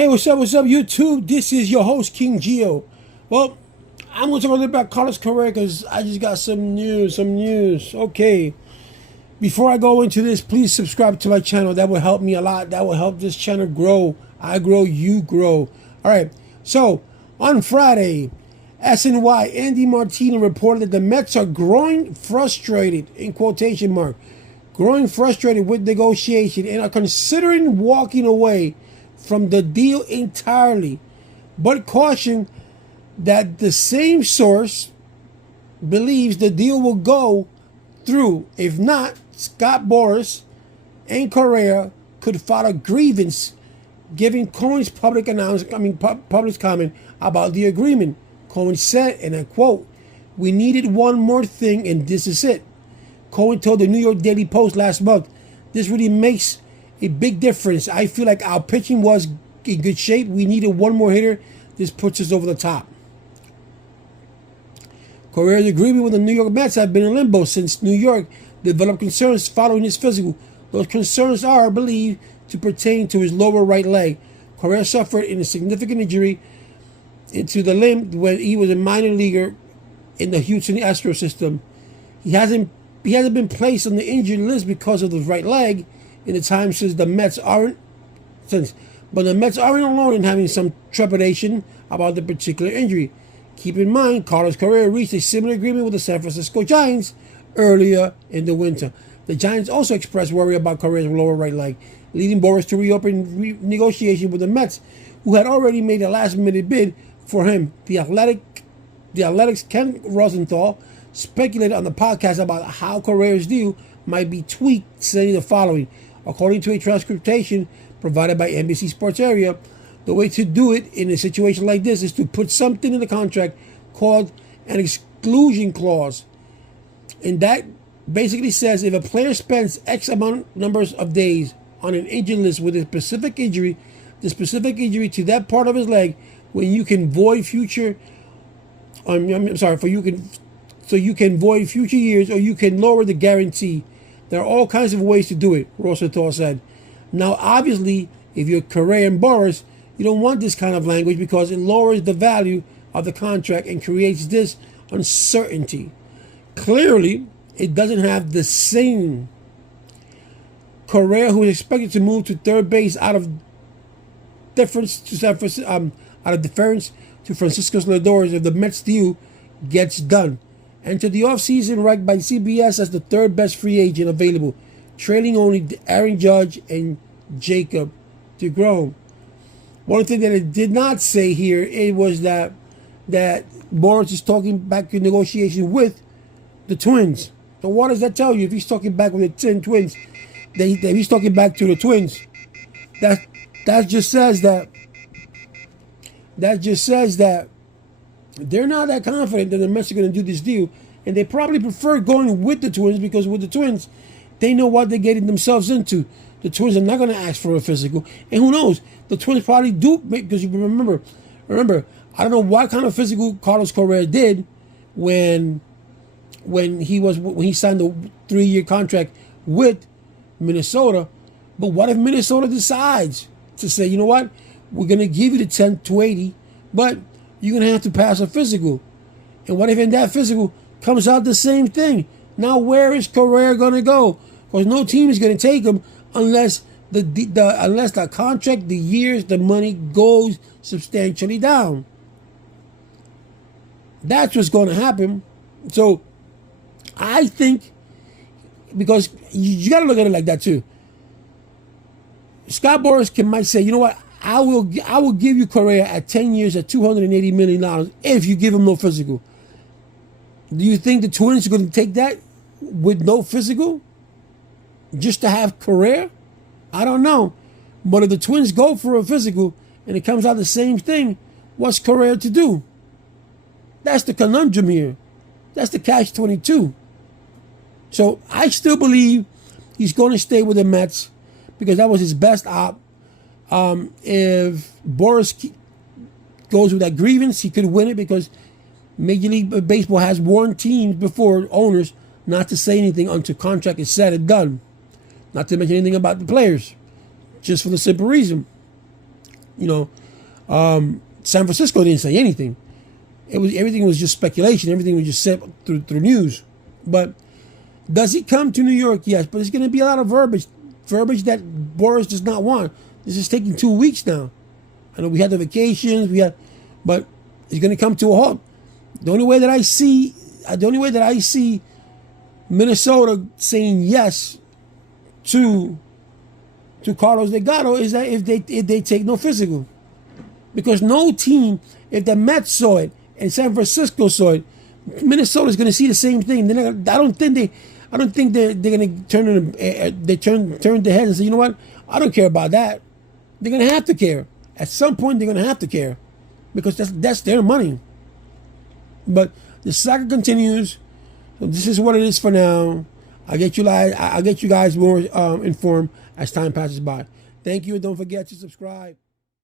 Hey, what's up, YouTube? This is your host, King Geo. Well, I'm going to talk a little bit about Carlos Correa because I just got some news. Okay. Before I go into this, please subscribe to my channel. That will help me a lot. That will help this channel grow. I grow, you grow. All right. So, on Friday, SNY Andy Martino reported that the Mets are growing frustrated, in quotation mark, growing frustrated with negotiation and are considering walking away from the deal entirely, but cautioned that the same source believes the deal will go through. If not, Scott Boras and Correa could file a grievance, giving Cohen's public comment about the agreement. Cohen said, and I quote, "We needed one more thing, and this is it." Cohen told the New York Daily Post last month, "This really makes a big difference. I feel like our pitching was in good shape. We needed one more hitter. This puts us over the top." Correa's agreement with the New York Mets have been in limbo since New York developed concerns following his physical. Those concerns are believed to pertain to his lower right leg. Correa suffered a significant injury into the limb when he was a minor leaguer in the Houston Astros system. He hasn't been placed on the injured list because of his right leg in the time since the Mets aren't alone in having some trepidation about the particular injury. Keep in mind, Carlos Correa reached a similar agreement with the San Francisco Giants earlier in the winter. The Giants also expressed worry about Correa's lower right leg, leading Boras to reopen negotiation with the Mets, who had already made a last-minute bid for him. The Athletic's Ken Rosenthal speculated on the podcast about how Correa's deal might be tweaked, saying the following: "According to a transcription provided by NBC Sports Area, the way to do it in a situation like this is to put something in the contract called an exclusion clause. And that basically says if a player spends X amount numbers of days on an injured list with a specific injury, the specific injury to that part of his leg, when you can void future, so you can void future years, or you can lower the guarantee. There are all kinds of ways to do it," Rosenthal said. Now, obviously, if you're Correa and Boras, you don't want this kind of language because it lowers the value of the contract and creates this uncertainty. Clearly, it doesn't have the same. Correa, who is expected to move to third base out of deference to Francisco Lindor if the Mets deal gets done. Entered the offseason ranked by CBS as the third best free agent available, trailing only Aaron Judge and Jacob deGrom. One thing that it did not say here, it was that Boras is talking back to negotiation with the Twins. So what does that tell you? If he's talking back with the Twins, that he's talking back to the Twins, that just says that they're not that confident that the Mets are going to do this deal, and they probably prefer going with the Twins because with the Twins, they know what they're getting themselves into. The Twins are not going to ask for a physical, and who knows? The Twins probably do, because you remember, I don't know what kind of physical Carlos Correa did when he signed the 3-year contract with Minnesota. But what if Minnesota decides to say, you know what, we're going to give you the 10-80, but you're going to have to pass a physical? And what if in that physical comes out the same thing? Now where is Correa going to go? Because no team is going to take him unless the contract, the years, the money goes substantially down. That's what's going to happen. So I think, because you got to look at it like that too. Scott Boras might say, you know what, I will give you Correa at 10 years at $280 million if you give him no physical. Do you think the Twins are going to take that with no physical just to have Correa? I don't know. But if the Twins go for a physical and it comes out the same thing, what's Correa to do? That's the conundrum here. That's the catch-22. So I still believe he's going to stay with the Mets because that was his best op. If Boras goes with that grievance, he could win it because Major League Baseball has warned teams before, owners, not to say anything until contract is said and done. Not to mention anything about the players, just for the simple reason San Francisco didn't say anything. Everything was just speculation. Everything was just said through news. But does he come to New York? Yes, but it's going to be a lot of verbiage that Boras does not want. This is taking 2 weeks now. I know we had the vacations, but it's going to come to a halt. The only way that I see Minnesota saying yes to Carlos Delgado is that if they take no physical, because no team, if the Mets saw it and San Francisco saw it, Minnesota's going to see the same thing. I don't think they're going to turn their head and say, you know what, I don't care about that. They're going to have to care. At some point, they're going to have to care because that's their money. But the saga continues. So this is what it is for now. I'll get you guys more informed as time passes by. Thank you, and don't forget to subscribe.